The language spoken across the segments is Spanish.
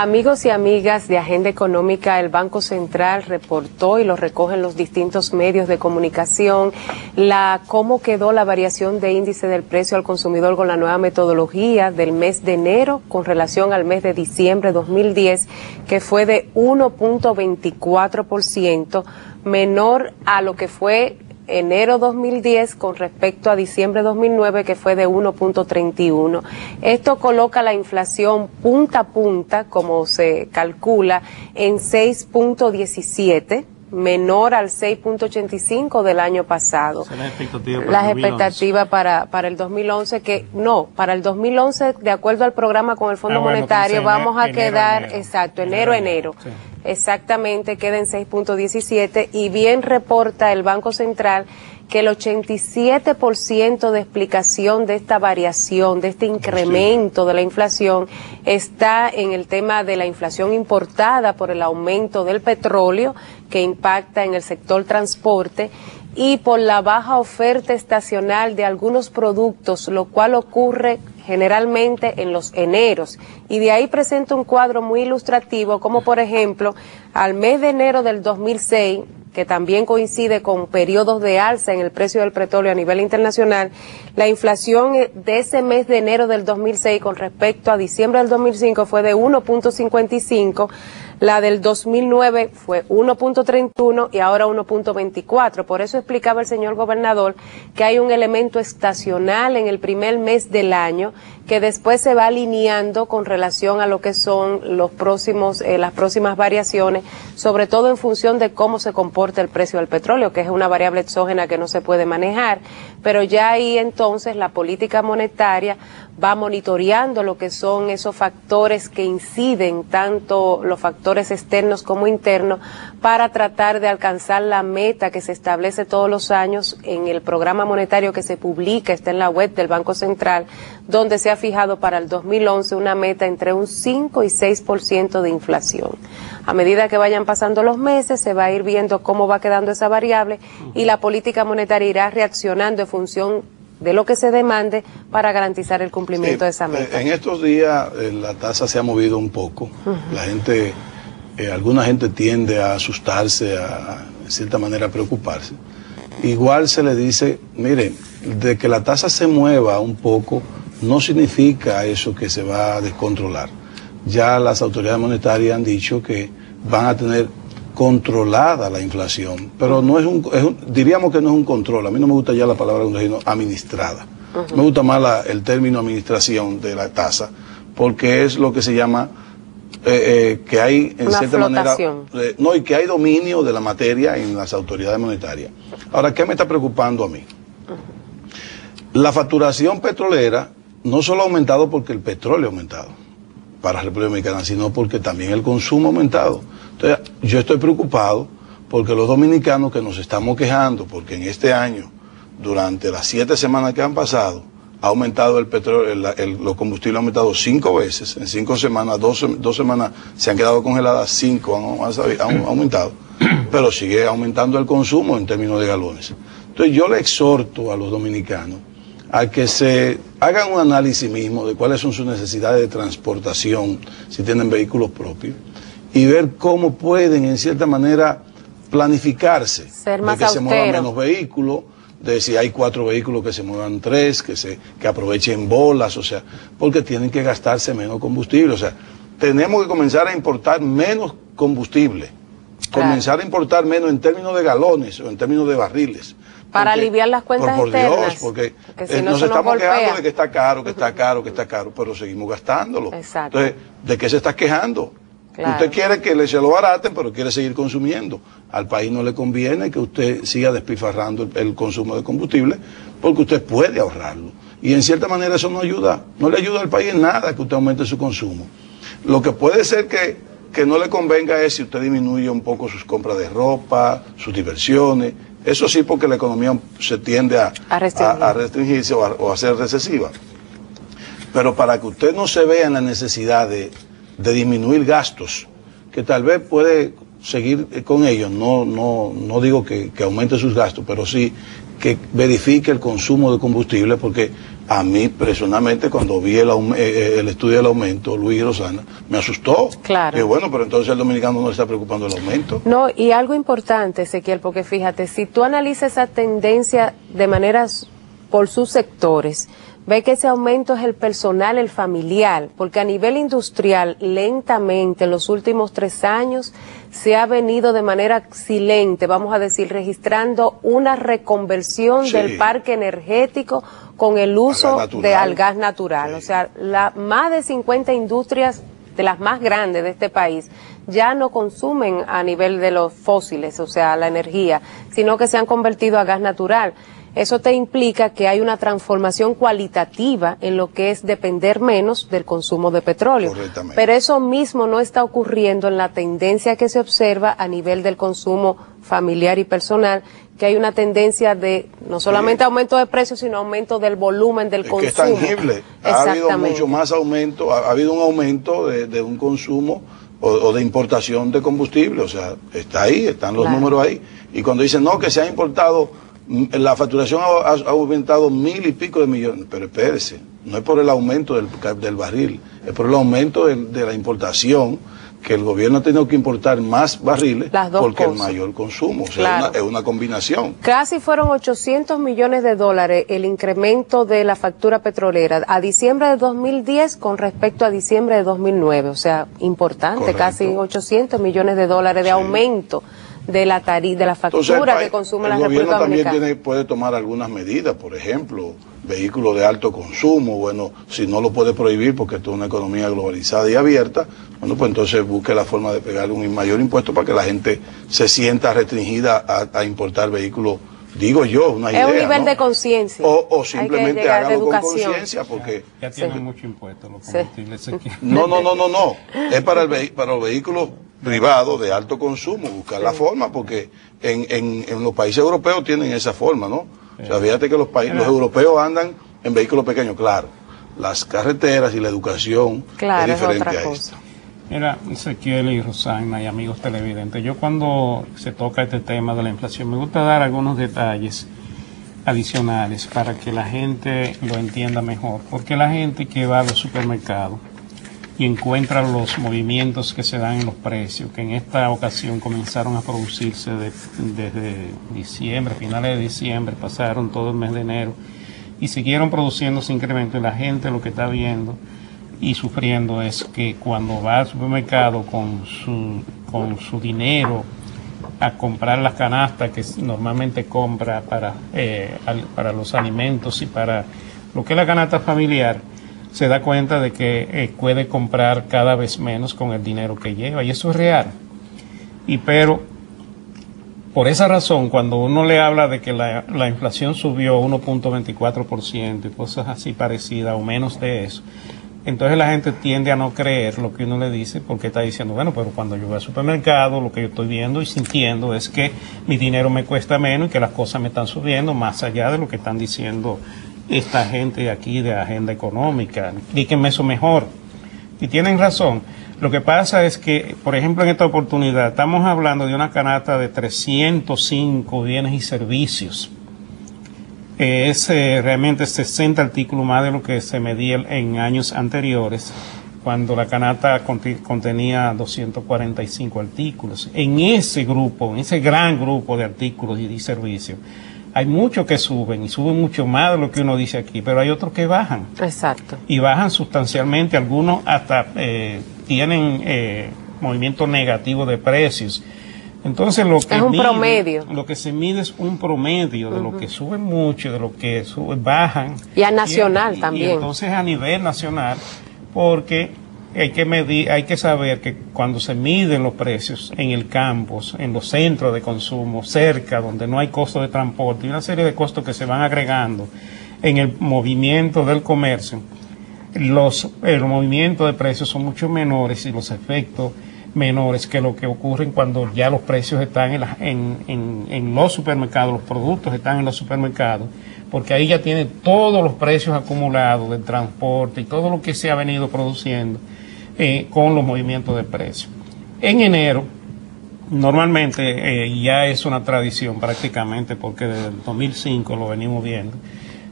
Amigos y amigas de Agenda Económica, el Banco Central reportó y lo recogen los distintos medios de comunicación cómo quedó la variación de índice del precio al consumidor con la nueva metodología del mes de enero con relación al mes de diciembre de 2010, que fue de 1.24%, menor a lo que fue enero 2010 con respecto a diciembre 2009, que fue de 1.31. Esto coloca la inflación punta a punta, como se calcula, en 6.17, menor al 6.85 del año pasado. Las expectativas para el 2011, para el 2011, de acuerdo al programa con el Fondo Monetario, vamos a quedar, exacto, enero. Sí. Exactamente, queda en 6.17, y bien reporta el Banco Central que el 87% de explicación de esta variación, de este incremento de la inflación, está en el tema de la inflación importada por el aumento del petróleo, que impacta en el sector transporte, y por la baja oferta estacional de algunos productos, lo cual ocurre generalmente en los eneros, y de ahí presenta un cuadro muy ilustrativo, como por ejemplo, al mes de enero del 2006, que también coincide con periodos de alza en el precio del petróleo a nivel internacional, la inflación de ese mes de enero del 2006 con respecto a diciembre del 2005 fue de 1.55, la del 2009 fue 1.31 y ahora 1.24. Por eso explicaba el señor gobernador que hay un elemento estacional en el primer mes del año que después se va alineando con relación a lo que son las próximas variaciones, sobre todo en función de cómo se comporta el precio del petróleo, que es una variable exógena que no se puede manejar, pero ya ahí entonces la política monetaria va monitoreando lo que son esos factores que inciden, tanto los factores externos como internos, para tratar de alcanzar la meta que se establece todos los años en el programa monetario que se publica, está en la web del Banco Central, donde se ha fijado para el 2011 una meta entre un 5 y 6% de inflación. A medida que vayan pasando los meses, se va a ir viendo cómo va quedando esa variable y la política monetaria irá reaccionando en función de lo que se demande para garantizar el cumplimiento de esa meta. En estos días la tasa se ha movido un poco. La gente, alguna gente tiende a asustarse, de cierta manera a preocuparse. Igual se le dice, mire, de que la tasa se mueva un poco no significa eso que se va a descontrolar. Ya las autoridades monetarias han dicho que van a tener controlada la inflación, pero no diríamos que no es un control. A mí no me gusta ya la palabra administrada. Me gusta más el término administración de la tasa, porque es lo que se llama que hay en cierta manera y que hay dominio de la materia en las autoridades monetarias. Ahora, ¿qué me está preocupando a mí? La facturación petrolera no solo ha aumentado porque el petróleo ha aumentado para la República Dominicana, sino porque también el consumo ha aumentado. Entonces, yo estoy preocupado porque los dominicanos que nos estamos quejando, porque en este año, durante las 7 semanas que han pasado, ha aumentado el petróleo, los combustibles han aumentado 5 veces, en 5 semanas, 2 semanas se han quedado congeladas, 5 han aumentado, pero sigue aumentando el consumo en términos de galones. Entonces yo le exhorto a los dominicanos a que se hagan un análisis mismo de cuáles son sus necesidades de transportación, si tienen vehículos propios, y ver cómo pueden, en cierta manera, planificarse. Ser más de que austero. Se muevan menos vehículos, de si hay 4 vehículos que se muevan 3, que aprovechen bolas, o sea, porque tienen que gastarse menos combustible. O sea, tenemos que comenzar a importar menos combustible, comenzar a importar menos en términos de galones o en términos de barriles. Para aliviar las cuentas por externas. Dios, porque si no nos estamos quejando de que está caro, que está caro, pero seguimos gastándolo. Exacto. Entonces, ¿de qué se está quejando? Claro. Usted quiere que se lo baraten, pero quiere seguir consumiendo. Al país no le conviene que usted siga despilfarrando el consumo de combustible, porque usted puede ahorrarlo. Y en cierta manera eso no le ayuda al país en nada que usted aumente su consumo. Lo que puede ser que no le convenga es si usted disminuye un poco sus compras de ropa, sus diversiones. Eso sí, porque la economía se tiende a restringirse o a ser recesiva. Pero para que usted no se vea en la necesidad de disminuir gastos, que tal vez puede seguir con ellos, no digo que aumente sus gastos, pero sí que verifique el consumo de combustible, porque a mí personalmente cuando vi el estudio del aumento, Luis y Rosana, me asustó. Claro. Y bueno, pero entonces el dominicano no le está preocupando el aumento. No, y algo importante, Ezequiel, porque fíjate, si tú analizas esa tendencia de maneras por sus sectores, ve que ese aumento es el personal, el familiar, porque a nivel industrial, lentamente, en los últimos 3 años, se ha venido de manera silente, vamos a decir, registrando una reconversión del parque energético con el uso al gas natural. O sea, más de 50 industrias de las más grandes de este país ya no consumen a nivel de los fósiles, o sea, la energía, sino que se han convertido a gas natural. Eso te implica que hay una transformación cualitativa en lo que es depender menos del consumo de petróleo. Pero eso mismo no está ocurriendo en la tendencia que se observa a nivel del consumo familiar y personal, que hay una tendencia de no solamente aumento de precios, sino aumento del volumen del consumo. Que es tangible. Ha habido mucho más aumento, ha habido un aumento de un consumo o de importación de combustible. O sea, está ahí, están los números ahí. Y cuando dicen, no, que se ha importado, la facturación ha aumentado 1.000 y pico de millones, pero espérese, no es por el aumento del barril, es por el aumento de la importación, que el gobierno ha tenido que importar más barriles porque el mayor consumo, o sea, es una combinación. Casi fueron 800 millones de dólares el incremento de la factura petrolera a diciembre de 2010 con respecto a diciembre de 2009, o sea, importante. Correcto. Casi 800 millones de dólares de aumento de la factura que consume la República Dominicana. El gobierno también puede tomar algunas medidas, por ejemplo, vehículos de alto consumo. Bueno, si no lo puede prohibir porque esto es una economía globalizada y abierta, bueno, pues entonces busque la forma de pegar un mayor impuesto para que la gente se sienta restringida a importar vehículos. Digo yo, una idea. Es un nivel de conciencia. O simplemente hágalo con conciencia, porque ya tienen mucho impuesto los combustibles. No. Es para los vehículos privados de alto consumo, buscar la forma, porque en los países europeos tienen esa forma, ¿no? O sea, fíjate que los europeos andan en vehículos pequeños, claro. Las carreteras y la educación es diferente a esto. Mira, Ezequiel y Rosana y amigos televidentes, yo cuando se toca este tema de la inflación me gusta dar algunos detalles adicionales para que la gente lo entienda mejor, porque la gente que va a los supermercados y encuentra los movimientos que se dan en los precios, que en esta ocasión comenzaron a producirse desde diciembre, finales de diciembre, pasaron todo el mes de enero y siguieron produciéndose incrementos, y la gente lo que está viendo y sufriendo es que cuando va al supermercado con su dinero a comprar las canastas que normalmente compra para los alimentos y para lo que es la canasta familiar, se da cuenta de que puede comprar cada vez menos con el dinero que lleva, y eso es real. Pero por esa razón, cuando uno le habla de que la inflación subió 1.24% y cosas así parecidas o menos de eso, entonces la gente tiende a no creer lo que uno le dice, porque está diciendo, bueno, pero cuando yo voy al supermercado, lo que yo estoy viendo y sintiendo es que mi dinero me cuesta menos y que las cosas me están subiendo más allá de lo que están diciendo esta gente aquí de agenda económica. Díganme eso mejor. Y tienen razón. Lo que pasa es que, por ejemplo, en esta oportunidad estamos hablando de una canasta de 305 bienes y servicios. Es realmente 60 artículos más de lo que se medía en años anteriores, cuando la canasta contenía 245 artículos. En ese grupo, en ese gran grupo de artículos y servicios, hay muchos que suben, y suben mucho más de lo que uno dice aquí, pero hay otros que bajan. Exacto. Y bajan sustancialmente, algunos hasta tienen movimientos negativos de precios. Entonces lo que se mide es un promedio de lo que sube mucho, de lo que bajan. Y a nacional también. Y entonces a nivel nacional, porque hay que saber que cuando se miden los precios en el campus, en los centros de consumo, cerca, donde no hay costo de transporte y una serie de costos que se van agregando en el movimiento del comercio, el movimiento de precios son mucho menores y los efectos menores que lo que ocurren cuando ya los precios están en los supermercados, los productos están en los supermercados, porque ahí ya tiene todos los precios acumulados del transporte y todo lo que se ha venido produciendo con los movimientos de precios. En enero, normalmente ya es una tradición prácticamente, porque desde el 2005 lo venimos viendo.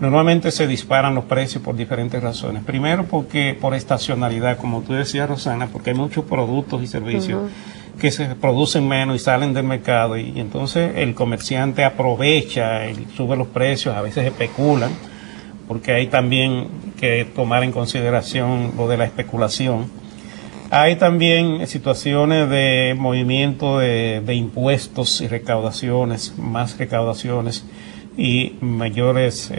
Normalmente se disparan los precios por diferentes razones. Primero, porque por estacionalidad, como tú decías, Rosana, porque hay muchos productos y servicios que se producen menos y salen del mercado, y entonces el comerciante aprovecha y sube los precios, a veces especulan, porque hay también que tomar en consideración lo de la especulación. Hay también situaciones de movimiento de impuestos y recaudaciones, más recaudaciones y mayores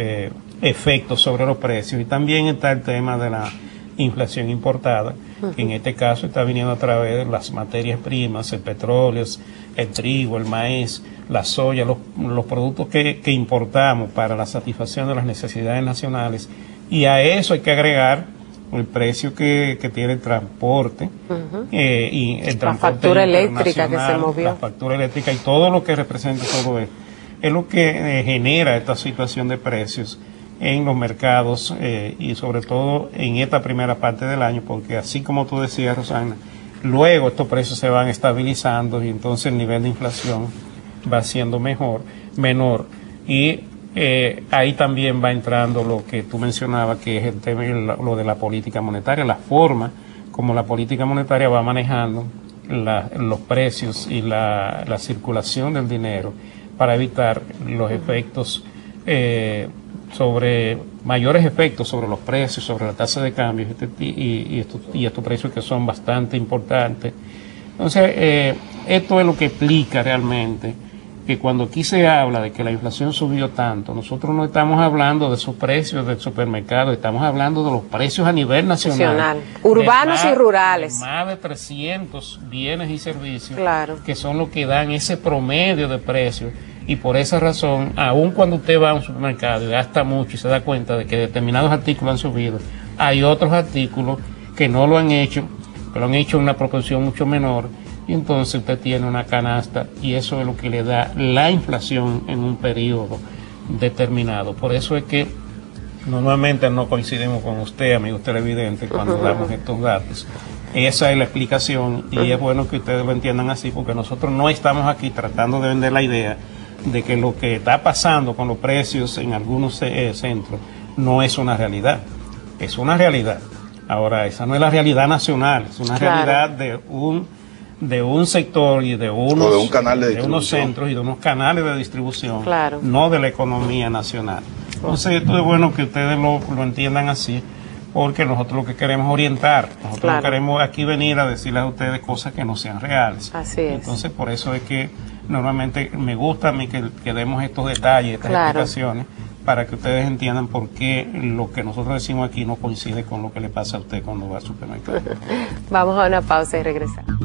efectos sobre los precios. Y también está el tema de la inflación importada, que en este caso está viniendo a través de las materias primas, el petróleo, el trigo, el maíz, la soya, los productos que importamos para la satisfacción de las necesidades nacionales. Y a eso hay que agregar el precio que tiene el transporte y el transporte, la factura eléctrica que se movió, la factura eléctrica y todo lo que representa todo esto. Es lo que genera esta situación de precios en los mercados y sobre todo en esta primera parte del año, porque así como tú decías, Rosana, luego estos precios se van estabilizando y entonces el nivel de inflación va siendo menor. Y ahí también va entrando lo que tú mencionabas, que es el tema, lo de la política monetaria, la forma como la política monetaria va manejando los precios y la circulación del dinero para evitar los efectos mayores efectos sobre los precios, sobre la tasa de cambio y estos precios que son bastante importantes. Entonces, esto es lo que explica realmente que cuando aquí se habla de que la inflación subió tanto, nosotros no estamos hablando de esos precios del supermercado, estamos hablando de los precios a nivel nacional. Urbanos y rurales. De más de 300 bienes y servicios, claro, que son los que dan ese promedio de precios. Y por esa razón, aun cuando usted va a un supermercado y gasta mucho y se da cuenta de que determinados artículos han subido, hay otros artículos que no lo han hecho, que lo han hecho en una proporción mucho menor, y entonces usted tiene una canasta y eso es lo que le da la inflación en un periodo determinado. Por eso es que normalmente no coincidimos con usted, amigo televidente, cuando damos estos datos. Esa es la explicación y es bueno que ustedes lo entiendan así, porque nosotros no estamos aquí tratando de vender la idea de que lo que está pasando con los precios en algunos centros no es una realidad. Es una realidad. Ahora, esa no es la realidad nacional, es una realidad de un sector y de unos centros y de unos canales de distribución, no de la economía nacional. Entonces, esto es bueno que ustedes lo entiendan así, porque nosotros lo que queremos es orientar. Nosotros no queremos aquí venir a decirles a ustedes cosas que no sean reales. Así es. Entonces, por eso es que normalmente me gusta a mí que demos estos detalles, estas explicaciones, para que ustedes entiendan por qué lo que nosotros decimos aquí no coincide con lo que le pasa a usted cuando va al supermercado. Vamos a una pausa y regresamos.